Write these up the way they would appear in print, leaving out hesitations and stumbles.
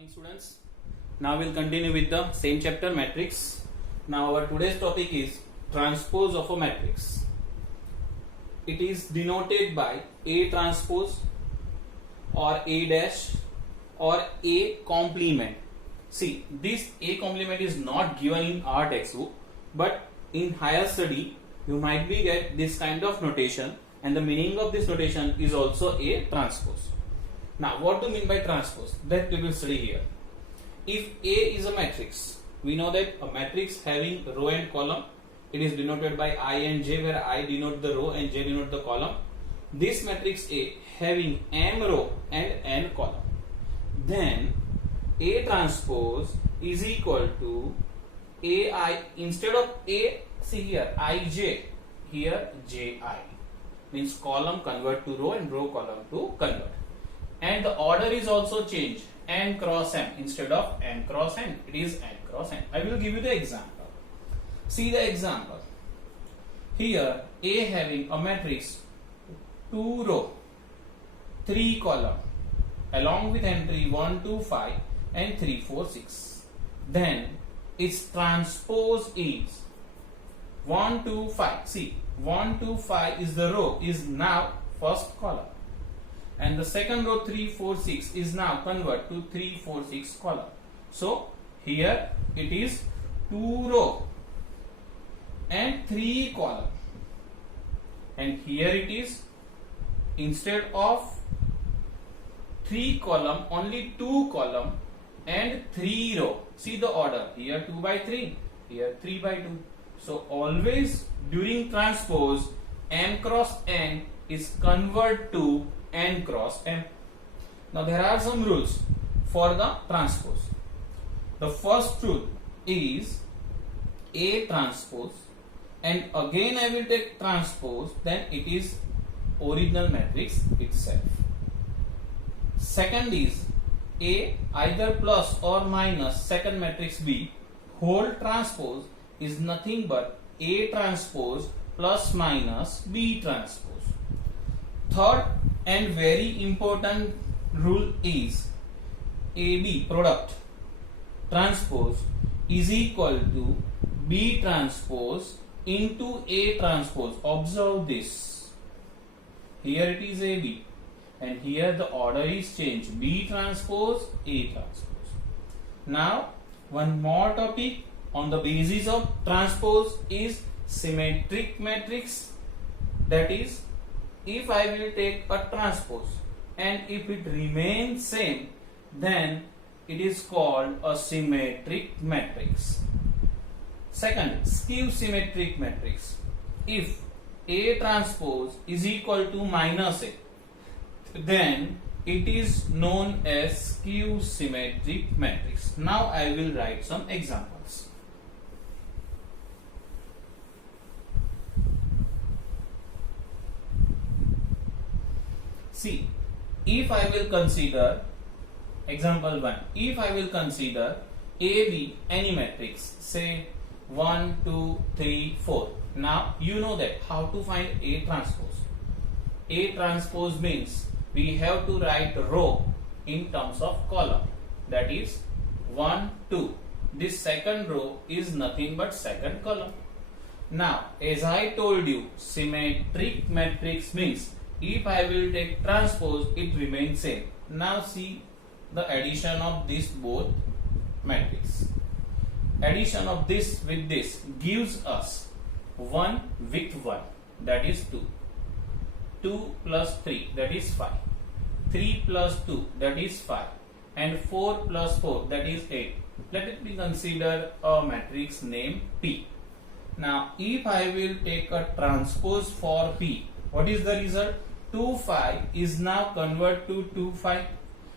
Morning students, now we'll continue with the same chapter matrix. Now our today's topic is transpose of a matrix. It is denoted by A transpose or A dash or A complement. See, this A complement is not given in our textbook, but in higher study you might be get this kind of notation, and the meaning of this notation is also A transpose. Now, what do you mean by transpose? That we will study here. If A is a matrix, we know that a matrix having row and column, it is denoted by I and J, where I denote the row and J denote the column. This matrix A having M row and N column, then A transpose is equal to AI. Instead of A, see here IJ, here JI, means column convert to row and row column to convert. And the order is also changed, n cross m, instead of n cross n, it is n cross n. I will give you the example. See the example. Here A having a matrix 2 row 3 column along with entry 1 2 5 and 3 4 6. Then its transpose is 1 2 5. See, 1 2 5 is the row, is now first column, and the second row 3 4 6 is now convert to 3 4 6 column. So here it is 2 row and 3 column, and here it is instead of 3 column only 2 column and 3 row. See the order, here 2 by 3, here 3 by 2. So always during transpose m cross n is convert to n cross m. Now there are some rules for the transpose. The first rule is A transpose, and again I will take transpose, then it is original matrix itself. Second is A either plus or minus second matrix B whole transpose is nothing but A transpose plus minus B transpose. Third and very important rule is AB product transpose is equal to B transpose into A transpose. Observe this. Here it is AB, and here the order is changed, B transpose, A transpose. Now one more topic on the basis of transpose is symmetric matrix. That is, if I will take a transpose and if it remains same, then it is called a symmetric matrix. Second, skew symmetric matrix. If A transpose is equal to minus A, then it is known as skew symmetric matrix. Now I will write some examples. See, if I will consider example 1, if I will consider AB any matrix, say 1 2 3 4. Now you know that how to find A transpose. A transpose means we have to write row in terms of column, that is 1 2. This second row is nothing but second column. Now as I told you, symmetric matrix means if I will take transpose, it remains same. Now see the addition of this both matrix. Addition of this with this gives us 1 with 1, that is 2. 2 plus 3, that is 5. 3 plus 2, that is 5. And 4 plus 4, that is 8. Let it be considered a matrix named P. Now if I will take a transpose for P, what is the result? 2 5 is now convert to 2 5,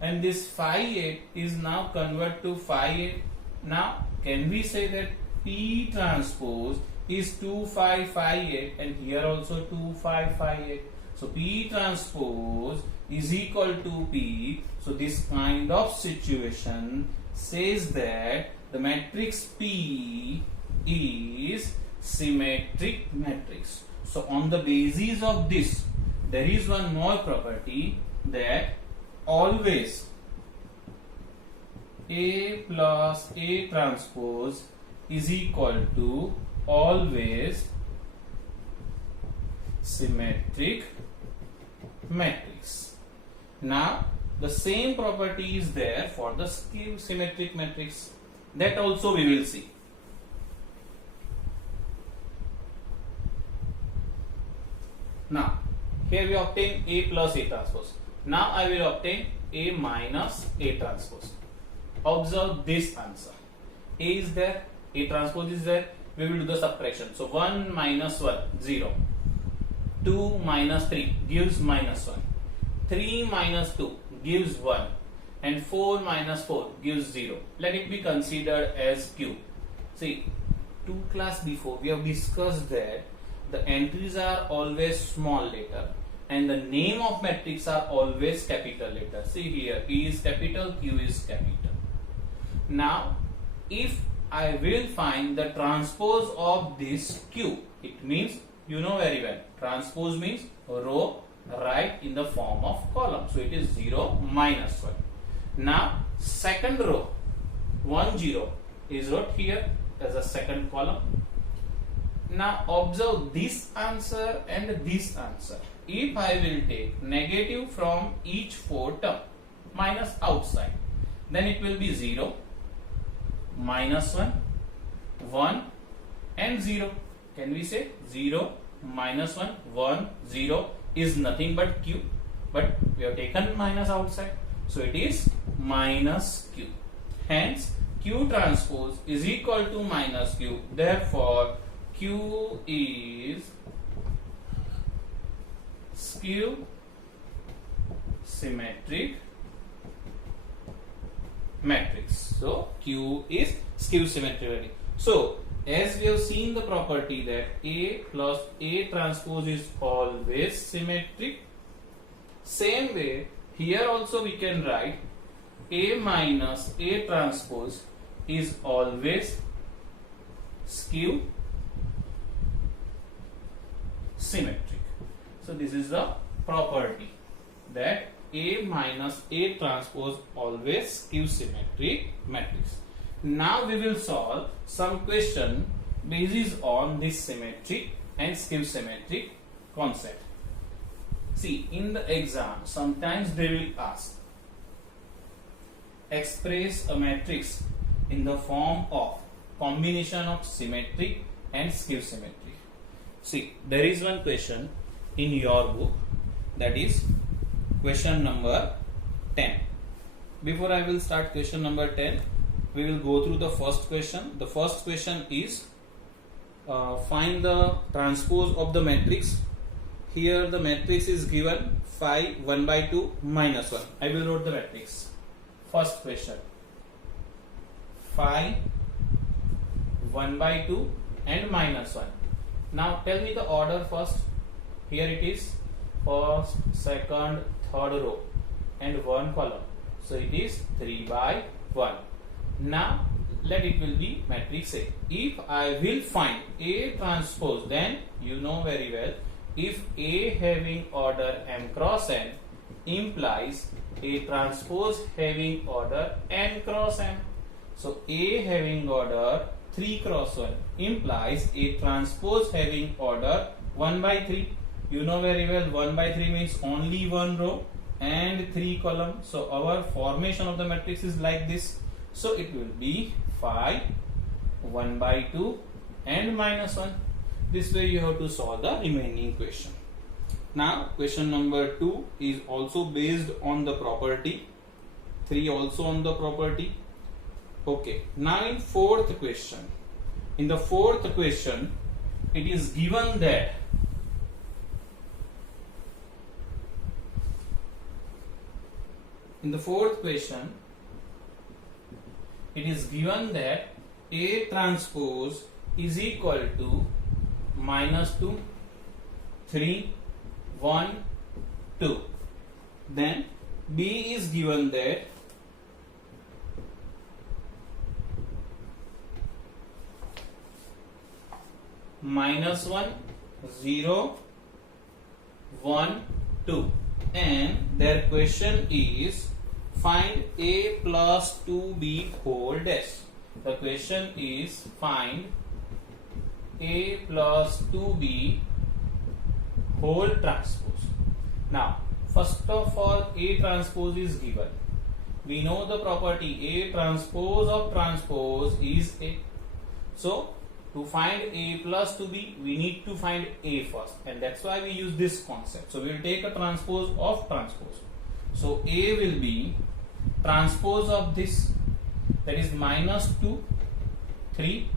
and this 5 8 is now convert to 5 8. Now can we say that P transpose is 2 5 5 8, and here also 2 5 5 8. So P transpose is equal to P. So this kind of situation says that the matrix P is symmetric matrix. So on the basis of this, there is one more property, that always A plus A transpose is equal to always symmetric matrix. Now the same property is there for the skew symmetric matrix. That also we will see. Now here we obtain A plus A transpose. Now I will obtain A minus A transpose. Observe this answer. A is there, A transpose is there. We will do the subtraction. So 1 minus 1, 0. 2 minus 3 gives minus 1. 3 minus 2 gives 1. And 4 minus 4 gives 0. Let it be considered as Q. See, 2 class before we have discussed that the entries are always small letter and the name of matrix are always capital letter. See here, P is capital, Q is capital. Now, if I will find the transpose of this Q, it means, you know very well, transpose means row right in the form of column. So it is 0 minus 1. Now, second row 1 0 is wrote here as a second column. Now observe this answer and this answer. If I will take negative from each 4 term minus outside, then it will be 0, minus 1, 1 and 0. Can we say 0, minus 1, 1, 0 is nothing but Q, but we have taken minus outside. So it is minus Q. Hence Q transpose is equal to minus Q. Therefore Q is skew symmetric matrix. So Q is skew symmetric. So as we have seen the property that A plus A transpose is always symmetric, same way here also we can write A minus A transpose is always skew symmetric. So this is the property that A minus A transpose always skew symmetric matrix. Now we will solve some question based on this symmetric and skew symmetric concept. See, in the exam sometimes they will ask, express a matrix in the form of combination of symmetric and skew symmetric. See, there is one question in your book, that is question number 10. Before I will start question number 10, we will go through the first question. The first question is find the transpose of the matrix. Here the matrix is given phi 1 by 2 minus 1. I will write the matrix. First question, phi 1 by 2 and minus 1. Now tell me the order first. Here it is first, second, third row and one column. So it is 3 by 1. Now let it will be matrix A. If I will find A transpose, then you know very well, if A having order m cross n implies A transpose having order n cross m. So A having order 3 cross 1 implies A transpose having order 1 by 3. You know very well 1 by 3 means only one row and 3 column. So our formation of the matrix is like this. So it will be phi 1 by 2 and minus 1. This way you have to solve the remaining question. Now question number 2 is also based on the property, 3 also on the property. Okay, now in fourth question, in the fourth question it is given that in the fourth question it is given that A transpose is equal to minus 2, 3, 1, 2. Then B is given that minus 1, 0, 1, 2. And their question is find A plus 2B whole dash. The question is find A plus 2B whole transpose. Now, first of all, A transpose is given. We know the property A transpose of transpose is A. So, to find A plus 2B, we need to find A first, and that's why we use this concept. So, we will take a transpose of transpose. So, A will be transpose of this, that is minus 2, 3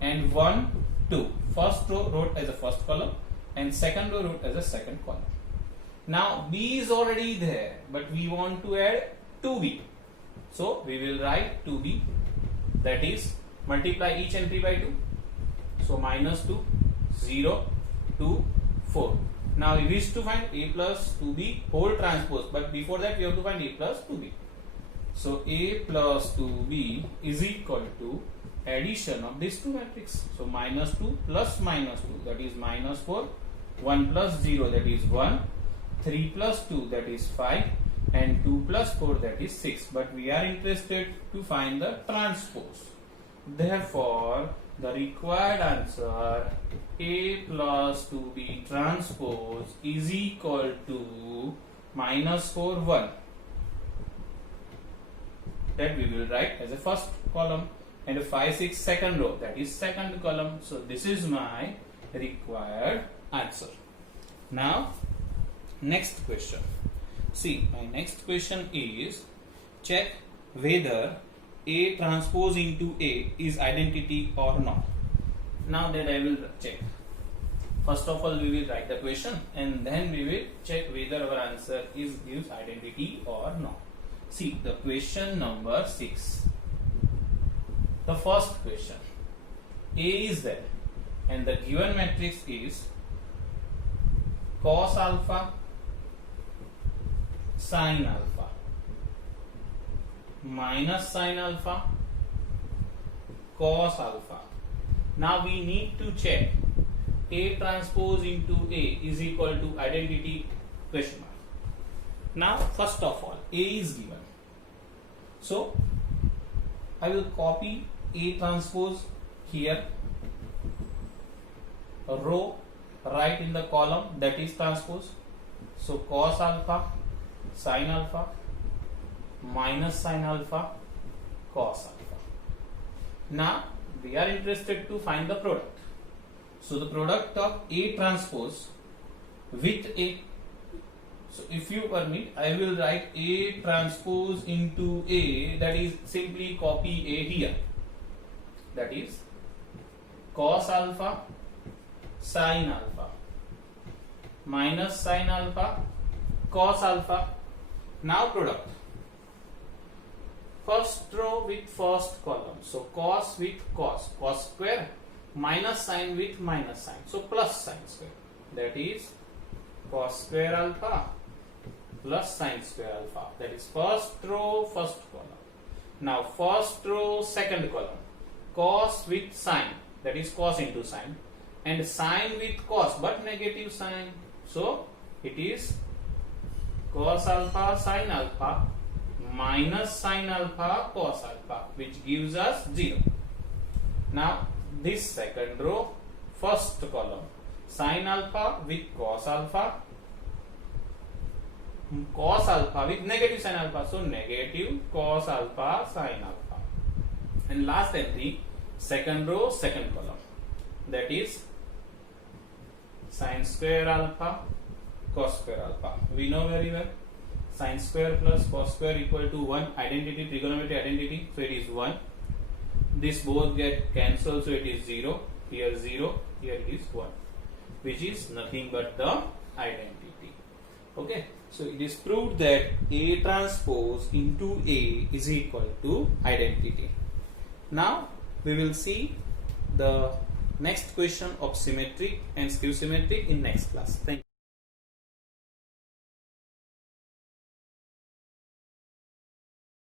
and 1, 2. First row wrote as a first column and second row wrote as a second column. Now, B is already there, but we want to add 2B. So, we will write 2B, that is multiply each entry by 2. So, minus 2, 0, 2, 4. Now, we wish to find A plus 2B whole transpose, but before that we have to find A plus 2B. So, A plus 2B is equal to addition of these two matrices. So, minus 2 plus minus 2, that is minus 4, 1 plus 0, that is 1, 3 plus 2, that is 5, and 2 plus 4, that is 6. But we are interested to find the transpose. Therefore, the required answer A plus 2B transpose is equal to minus 4, 1. That we will write as a first column, and a 5, 6 second row, that is second column. So, this is my required answer. Now, next question. See, my next question is check whether A transpose into A is identity or not. Now that I will check. First of all, we will write the question and then we will check whether our answer gives identity or not. See, the question number 6. The first question. A is there and the given matrix is cos alpha, sin alpha, minus sin alpha, cos alpha. Now we need to check A transpose into A is equal to identity question mark. Now first of all, A is given. So I will copy A transpose here, a row right in the column, that is transpose. So cos alpha, sin alpha, minus sin alpha, cos alpha. Now we are interested to find the product. So the product of A transpose with A. So if you permit, I will write A transpose into A, that is simply copy A here. That is cos alpha, sin alpha, minus sin alpha, cos alpha. Now product. First row with first column. So cos with cos, cos square, minus sin with minus sin. So plus sin square. That is cos square alpha plus sin square alpha. That is first row, first column. Now first row, second column. Cos with sin, that is cos into sin, and sin with cos but negative sign. So it is cos alpha sin alpha minus sin alpha cos alpha, which gives us 0. Now this second row, first column, sin alpha with cos alpha with negative sin alpha, so negative cos alpha sin alpha. And last entry, second row, second column, that is sin square alpha cos square alpha. We know very well sin square plus cos square equal to 1, identity, trigonometry identity, so it is 1. This both get cancelled, so it is 0, here 0, here it is 1, which is nothing but the identity. Okay, so it is proved that A transpose into A is equal to identity. Now we will see the next question of symmetric and skew symmetric in next class. Thank you.